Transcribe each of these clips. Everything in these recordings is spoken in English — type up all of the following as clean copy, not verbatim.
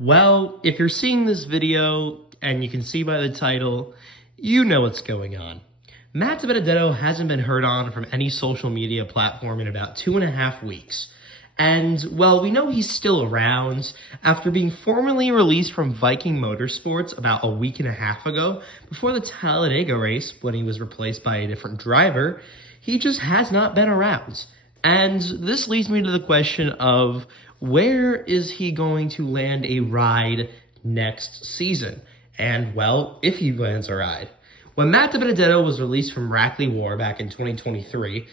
Well, if you're seeing this video, and you can see by the title, you know what's going on. Matt DiBenedetto hasn't been heard on from any social media platform in about 2.5 weeks. And, well, we know he's still around. After being formally released from Viking Motorsports about a week and a half ago, before the Talladega race, when he was replaced by a different driver, he just has not been around. And this leads me to the question of, where is he going to land a ride next season? And, well, if he lands a ride. When Matt DiBenedetto was released from Rackley War back in 2023,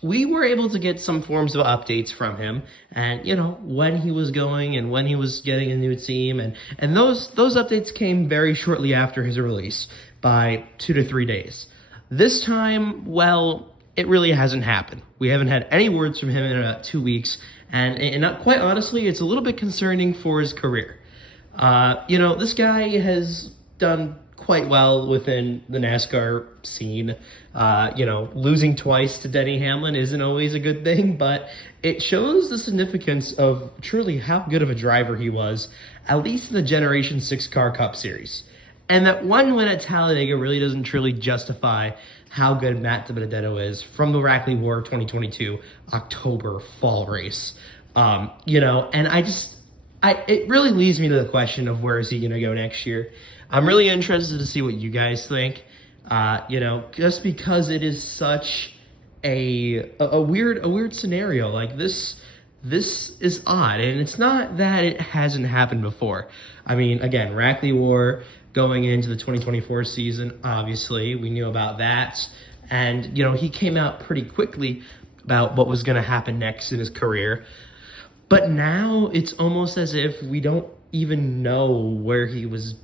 we were able to get some forms of updates from him, and, you know, when he was going and when he was getting a new team, and those updates came very shortly after his release, by 2 to 3 days. This time, well, it really hasn't happened. We haven't had any words from him in about 2 weeks, and not quite honestly, it's a little bit concerning for his career. This guy has done quite well within the NASCAR scene. Losing twice to Denny Hamlin isn't always a good thing, but it shows the significance of truly how good of a driver he was, at least in the Generation 6 Car Cup Series. And that one win at Talladega really doesn't truly justify how good Matt DiBenedetto is from the Rackley War 2022 October fall race. It really leads me to the question of where is he going to go next year. I'm really interested to see what you guys think. Just because it is such a weird scenario. Like this is odd, and it's not that it hasn't happened before. I mean, again, Rackley War going into the 2024 season, obviously we knew about that, and he came out pretty quickly about what was going to happen next in his career. But now it's almost as if we don't even know where he's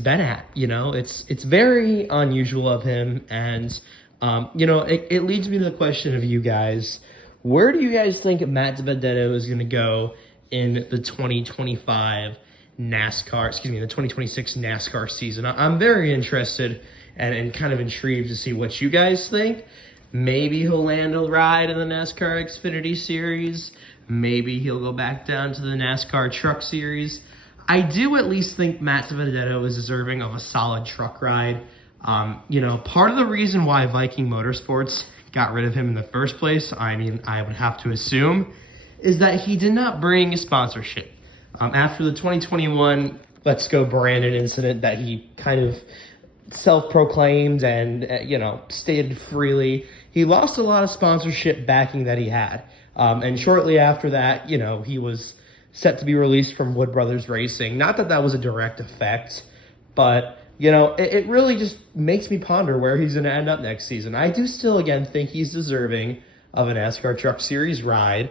been at. It's very unusual of him, and it leads me to the question of you guys. Where do you guys think Matt DiBenedetto is going to go in the 2026 NASCAR season? I'm very interested and kind of intrigued to see what you guys think. Maybe he'll land a ride in the NASCAR Xfinity Series. Maybe he'll go back down to the NASCAR Truck Series. I do at least think Matt DiBenedetto is deserving of a solid truck ride. Part of the reason why Viking Motorsports got rid of him in the first place, I would have to assume, is that he did not bring sponsorship. After the 2021 Let's Go Brandon incident that he kind of self-proclaimed and, stated freely, he lost a lot of sponsorship backing that he had. And shortly after that, he was set to be released from Wood Brothers Racing. Not that that was a direct effect, but, it really just makes me ponder where he's going to end up next season. I do still, again, think he's deserving of a NASCAR Truck Series ride,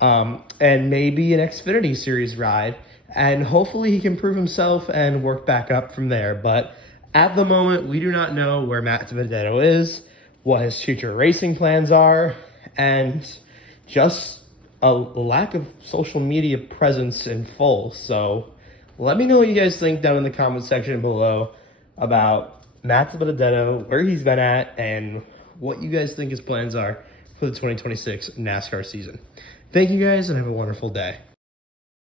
and maybe an Xfinity Series ride, and hopefully he can prove himself and work back up from there. But at the moment, we do not know where Matt DiBenedetto is, what his future racing plans are, and just a lack of social media presence in full. So let me know what you guys think down in the comment section below about Matt DiBenedetto, where he's been at, and what you guys think his plans are for the 2026 NASCAR season. Thank you guys, and have a wonderful day.